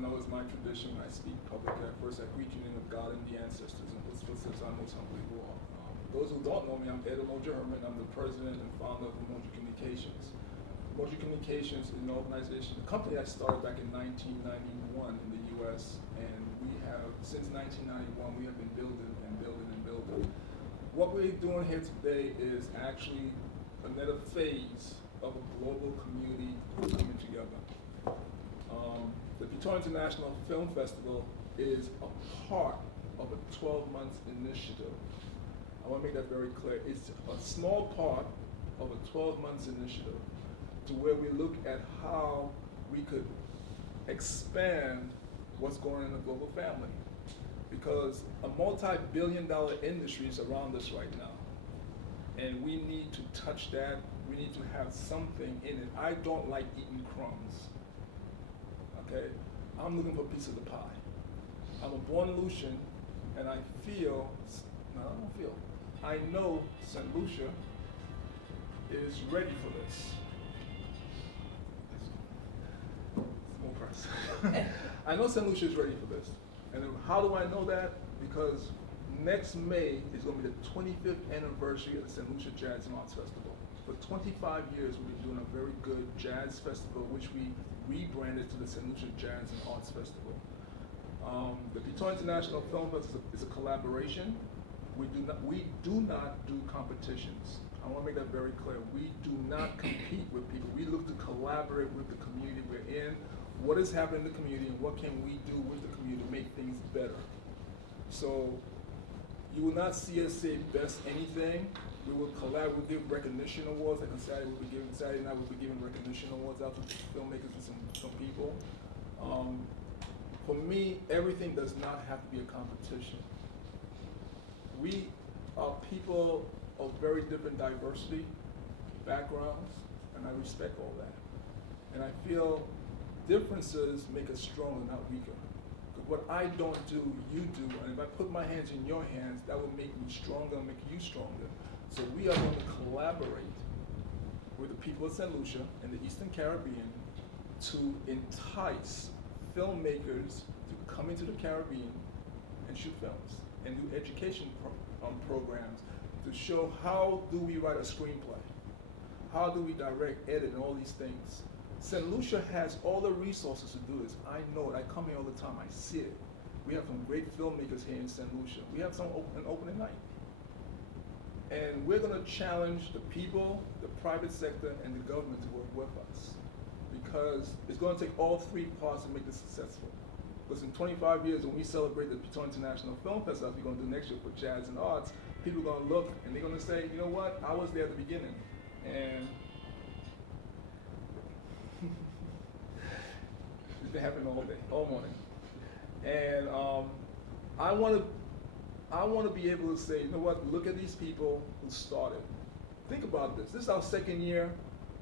know it's my tradition when I speak publicly. First, I greet you in the name of God and the ancestors, and whose footsteps I most humbly walk. Those who don't know me, I'm Ed Emoji Herman. I'm the president and founder of Emoji Communications. Emoji Communications is an organization, a company I started back in 1991 in the U.S., and we have, since 1991, we have been building and building and building. What we're doing here today is actually another phase of a global community coming together. The Piton International Film Festival is a part of a 12-month initiative. I want to make that very clear. It's a small part of a 12-month initiative to where we look at how we could expand what's going on in the global family. Because a multi-billion-dollar industry is around us right now. And we need to touch that. We need to have something in it. I don't like eating crumbs. Okay? I'm looking for a piece of the pie. I'm a born Lucian, and I feel, no, I don't feel, I know St. Lucia is ready for this. More press. I know St. Lucia is ready for this. And how do I know that? Because next May is going to be the 25th anniversary of the St. Lucia Jazz and Arts Festival. For 25 years, we've been doing a very good jazz festival, which we rebranded to the St. Lucia Jazz and Arts Festival. The Piton International Film Festival is a collaboration. We do not do competitions. I want to make that very clear. We do not compete with people. We look to collaborate with the community we're in. What is happening in the community and what can we do with the community to make things better? So you will not see us say best anything. We will collaborate, we'll give recognition awards, like on Saturday night we'll be giving recognition awards out to filmmakers and some people. For me, everything does not have to be a competition. We are people of very different diversity, backgrounds, and I respect all that. And I feel differences make us stronger, not weaker. Because what I don't do, you do, and if I put my hands in your hands, that will make me stronger, make you stronger. So we are going to collaborate with the people of St. Lucia and the Eastern Caribbean to entice filmmakers to come into the Caribbean and shoot films and do education programs to show how do we write a screenplay, how do we direct, edit, and all these things. St. Lucia has all the resources to do this. I know it. I come here all the time. I see it. We have some great filmmakers here in St. Lucia. We have some an opening night. And we're going to challenge the people, the private sector, and the government to work with us. Because it's going to take all three parts to make this successful. Because in 25 years, when we celebrate the Piton International Film Festival, as we're going to do next year for jazz and arts, people are going to look and they're going to say, you know what, I was there at the beginning. And it's been happening all day, all morning. And I want to be able to say, you know what, look at these people who started. Think about this. This is our second year,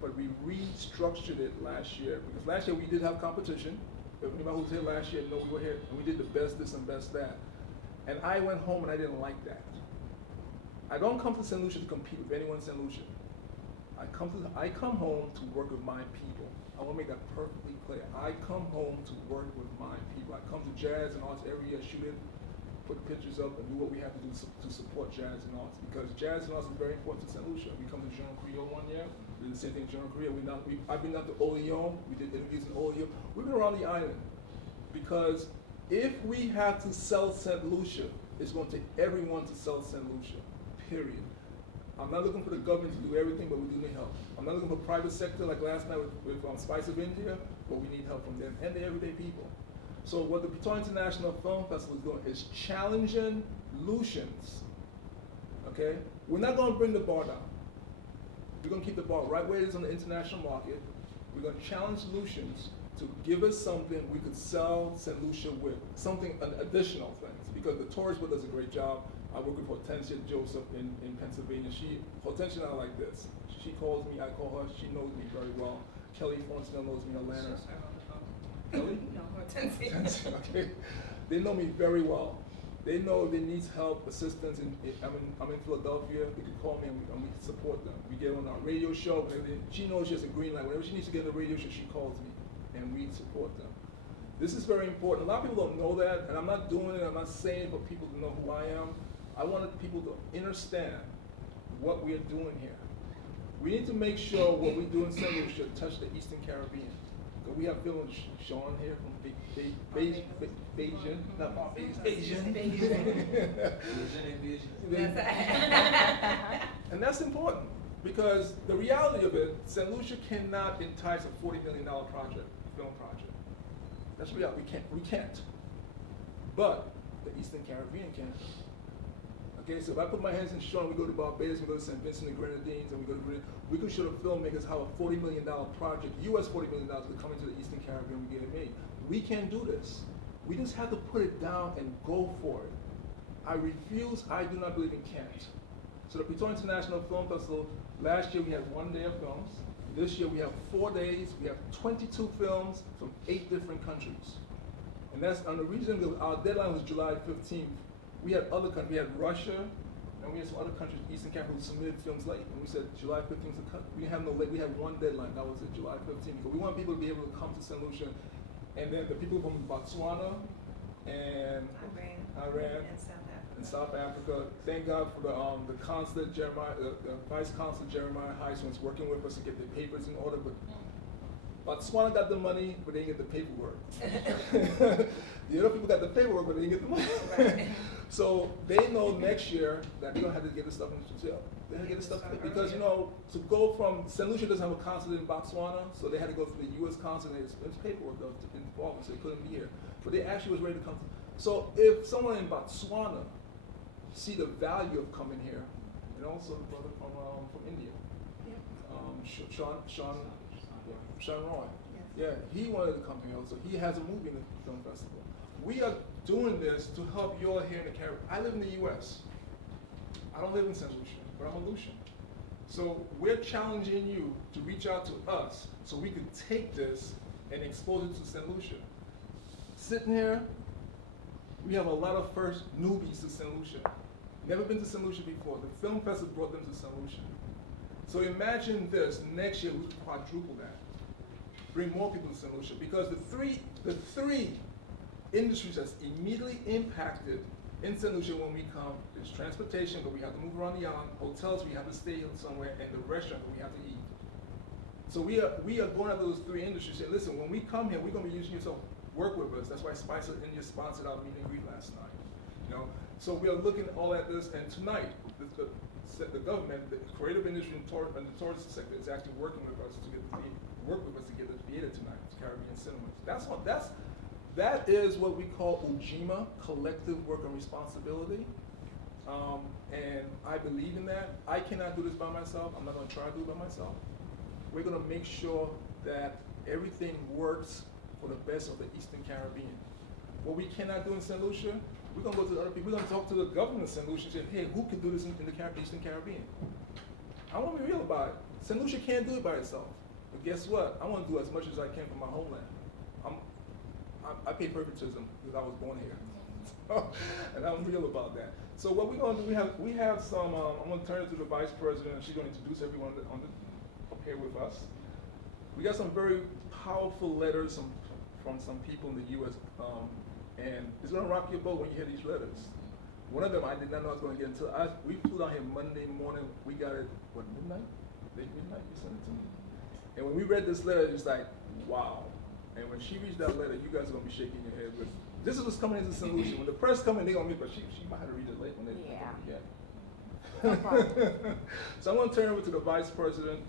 but we restructured it last year. Because last year we did have competition. If anybody who was here last year, know we were here and we did the best this and best that. And I went home and I didn't like that. I don't come to St. Lucia to compete with anyone in St. Lucia. I come home to work with my people. I want to make that perfectly clear. I come home to work with my people. I come to jazz and arts every year, shoot it, put pictures up, and do what we have to do to support jazz and arts. Because jazz and arts is very important to St. Lucia. We come to Jean Creole one year. We did the same thing in Jean Creole. I've been up to Oleon. We did interviews in Oleon. We've been around the island. Because if we have to sell St. Lucia, it's going to take everyone to sell St. Lucia, period. I'm not looking for the government to do everything, but we do need help. I'm not looking for private sector like last night with Spice of India, but we need help from them and the everyday people. So what the Piton International Film Festival is doing is challenging Lucians, okay? We're not gonna bring the bar down. We're gonna keep the bar right where it is on the international market. We're gonna challenge Lucians to give us something we could sell St. Lucia with, something, additional things, because the tourist board does a great job. I work with Hortensia Joseph in Pennsylvania. Hortensia and I like this. She calls me, I call her, she knows me very well. Kelly Fontenelle knows me in Atlanta. Kelly? No, Hortensia. Okay. They know me very well. They know if they need help, assistance. I'm in Philadelphia. They can call me and we support them. We get on our radio show. She knows she has a green light. Whenever she needs to get on the radio show, she calls me and we support them. This is very important. A lot of people don't know that, and I'm not doing it, I'm not saying it for people to know who I am. I wanted people to understand what we are doing here. We need to make sure what we do in St. Lucia touch the Eastern Caribbean. So we have Phil and Sean here from Beijing, not Barbados, Asian. And that's important, because the reality of it, St. Lucia cannot entice a $40 million project, film project. That's real. We can't. But the Eastern Caribbean can. Okay, so if I put my hands in Sean, we go to Barbados, we go to St. Vincent and Grenadines, and we go to Grenada, we could show the filmmakers how a $40 million project, US $40 million, could come into the Eastern Caribbean and get it made. We can do this. We just have to put it down and go for it. I refuse, I do not believe in can't. So the Piton International Film Festival, last year we had 1 day of films. This year we have 4 days, we have 22 films from 8 different countries. And that's on the reason that our deadline was July 15th. We had other countries, we had Russia, and we had some other countries, Eastern Caribbean, who submitted films late. And we said July 15th is the cut. We have no late, we had 1 deadline, that was it, July 15th. Because we want people to be able to come to St. Lucia. And then the people from Botswana and Iran and South Africa. Thank God for the consulate, Jeremiah, the Vice Consul Jeremiah Heisman's working with us to get the papers in order. But Botswana got the money, but they didn't get the paperwork. The other people got the paperwork, but they didn't get the money. Right. So they know next year that they're gonna have to get this stuff into jail. They had to get this stuff because to go from St. Lucia doesn't have a consulate in Botswana, so they had to go through the U.S. consulate. It's paperwork involved, so they couldn't be here. But they actually was ready to come. So if someone in Botswana see the value of coming here, and also the brother from India, Sean Roy. Yeah, he wanted to come here also. He has a movie in the film festival. We are doing this to help you all here in the Caribbean. I live in the U.S. I don't live in St. Lucia, but I'm a Lucian. So we're challenging you to reach out to us so we can take this and expose it to St. Lucia. Sitting here, we have a lot of first newbies to St. Lucia. Never been to St. Lucia before. The film festival brought them to St. Lucia. So imagine this, next year we quadruple that. Bring more people to St. Lucia, because the three industries that's immediately impacted in St. Lucia when we come is transportation, but we have to move around the island, hotels, we have to stay somewhere, and the restaurant, we have to eat. So we are going after those 3 industries. And listen, when we come here, we're going to be using you, so work with us. That's why Spicer India sponsored our meet and greet last night. So we are looking all at this, and tonight, the government, the creative industry and the tourism sector is actually working with us to get the theater tonight, Caribbean cinemas. That is what we call Uccn, collective work and responsibility. And I believe in that. I cannot do this by myself. I'm not going to try to do it by myself. We're going to make sure that everything works for the best of the Eastern Caribbean. What we cannot do in St. Lucia, we're going to go to the other people. We're going to talk to the government of St. Lucia and say, hey, who can do this in the Eastern Caribbean? I want to be real about it. St. Lucia can't do it by itself. But guess what? I want to do as much as I can for my homeland. I pay favoritism because I was born here. And I'm real about that. So what we're going to do, we have some, I'm going to turn it to the Vice President, and she's going to introduce everyone up here with us. We got some very powerful letters from some people in the U.S., and it's going to rock your boat when you hear these letters. One of them I did not know I was going to get until we flew down here Monday morning. We got it, midnight? Late midnight, you sent it to me. And when we read this letter, it's like, wow. And when she reads that letter, you guys are going to be shaking your head with, this is what's coming into St. Lucia. When the press come in, they're going to be, but she might have to read it late when they get. So I'm going to turn it over to the Vice President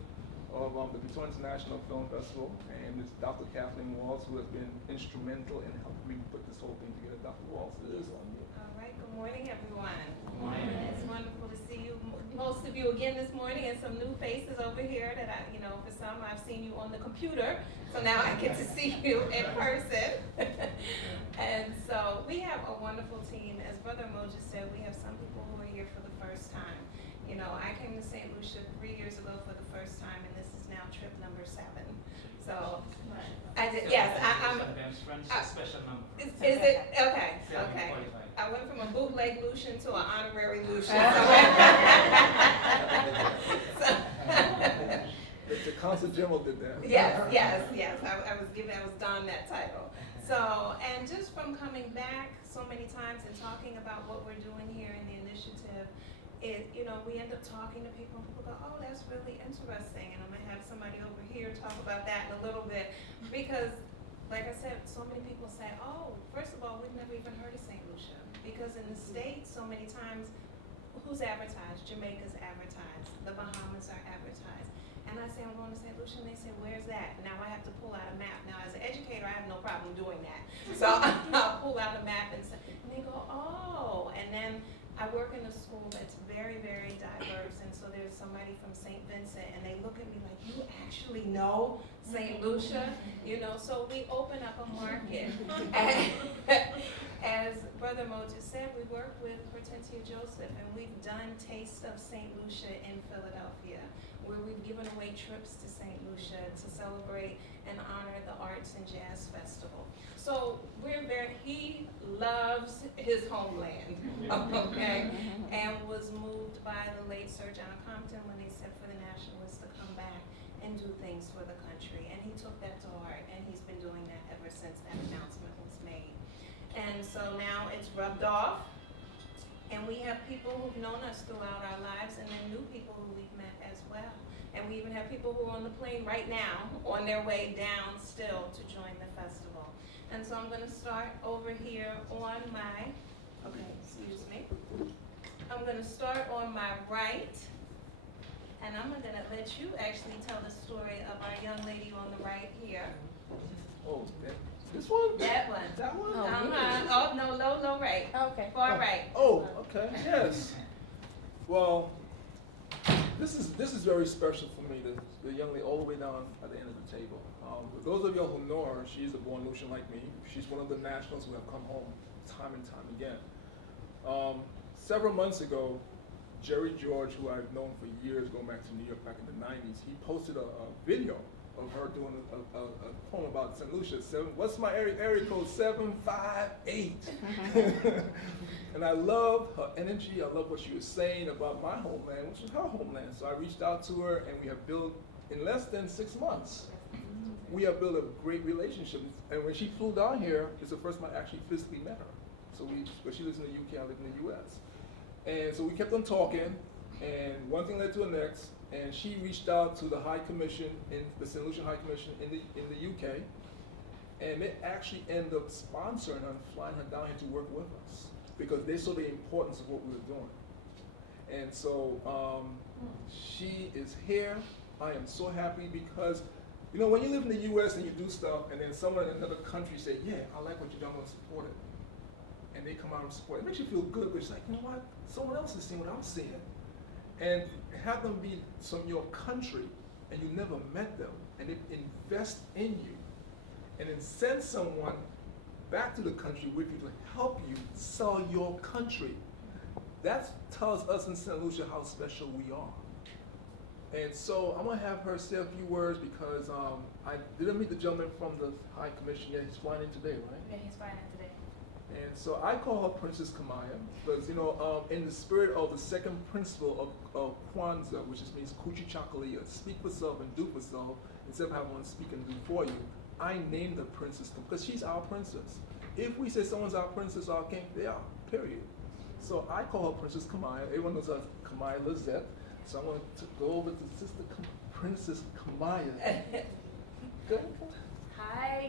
of the Piton International Film Festival, and it's Dr. Kathleen Walls, who has been instrumental in helping me put this whole thing together. Dr. Walls, it is on you. All right, good morning, everyone. Good morning. It's wonderful to see you, most of you again this morning, and some new faces over here that for some I've seen you on the computer, so now I get to see you in person. And so we have a wonderful team. As Brother Mo just said, we have some people who are here for the first time. I came to St. Lucia 3 years ago for the first time, and this is now trip number 7. So, I did, yes, I'm special number. Is it? Okay, okay. I went from a bootleg Lucian to an honorary Lucian. The Consul General did that. Yes. I was donned that title. So, and just from coming back so many times and talking about what we're doing here in the initiative, we end up talking to people and people go, oh, that's really interesting. And I'm gonna have somebody over here talk about that in a little bit. Because, like I said, so many people say, oh, first of all, we've never even heard of St. Lucia. Because in the States, so many times, who's advertised? Jamaica's advertised. The Bahamas are advertised. And I say, I'm going to St. Lucia, and they say, where's that? Now I have to pull out a map. Now as an educator, I have no problem doing that. So I'll pull out a map and they go, oh. And then I work in a school that's very, very diverse. And so there's somebody from St. Vincent, and they look at me like, you actually know St. Lucia? So we open up a market. As Brother Mo just said, we work with Hortensia Joseph, and we've done Taste of St. Lucia in Philadelphia, where we've given away trips to St. Lucia to celebrate and honor the Arts and Jazz Festival. So he loves his homeland, okay? And was moved by the late Sir John Compton when they said for the Nationalists to come back and do things for the country. And he took that to heart, and he's been doing that ever since that announcement was made. And so now it's rubbed off, and we have people who've known us throughout our lives, and then new people who we've met as well. And we even have people who are on the plane right now, on their way down still to join the festival. And so I'm going to start over here on my, excuse me. I'm going to start on my right, and I'm going to let you actually tell the story of our young lady on the right here. Oh, this one? That one. That one? Oh, no, low right. Okay. Far right. Oh, okay, yes. Well, this is very special for me, the young lady all the way down at the end of the table. For those of y'all who know her, she's a born Lucian like me. She's one of the nationals who have come home time and time again. Several months ago, Jerry George, who I've known for years, going back to New York back in the 90s, he posted a video of her doing a poem about St. Lucia. What's my area code? 758. And I love her energy. I love what she was saying about my homeland, which is her homeland. So I reached out to her, and we have built, in less than 6 months, we have built a great relationship. And when she flew down here, it's the first time I actually physically met her. So but she lives in the UK, I live in the US. And so we kept on talking, and one thing led to the next. And she reached out to the High Commission, the St. Lucia High Commission in the UK, and they actually ended up sponsoring her and flying her down here to work with us because they saw the importance of what we were doing. And so she is here. I am so happy because, when you live in the US and you do stuff, and then someone in another country say, yeah, I like what you're doing, I'm gonna support it. And they come out and support it. It makes you feel good, but it's like, you know what? Someone else is seeing what I'm seeing. And have them be from your country, and you never met them, and they invest in you, and then send someone back to the country with you to help you sell your country. That tells us in St. Lucia how special we are. And so I'm gonna have her say a few words because I didn't meet the gentleman from the High Commission yet. He's flying in today, right? Yeah, he's flying in today. And so I call her Princess Kamaya because, in the spirit of the second principle of Kwanzaa, which just means Kuchi Chakalia, speak for self and do for self, instead of having one speak and do for you, I named her Princess because she's our princess. If we say someone's our princess or our king, they are, period. So I call her Princess Kamaya. Everyone knows her as Kamaya Lizette. So I'm going to go over to Sister Princess Kamaya. Good. Hi.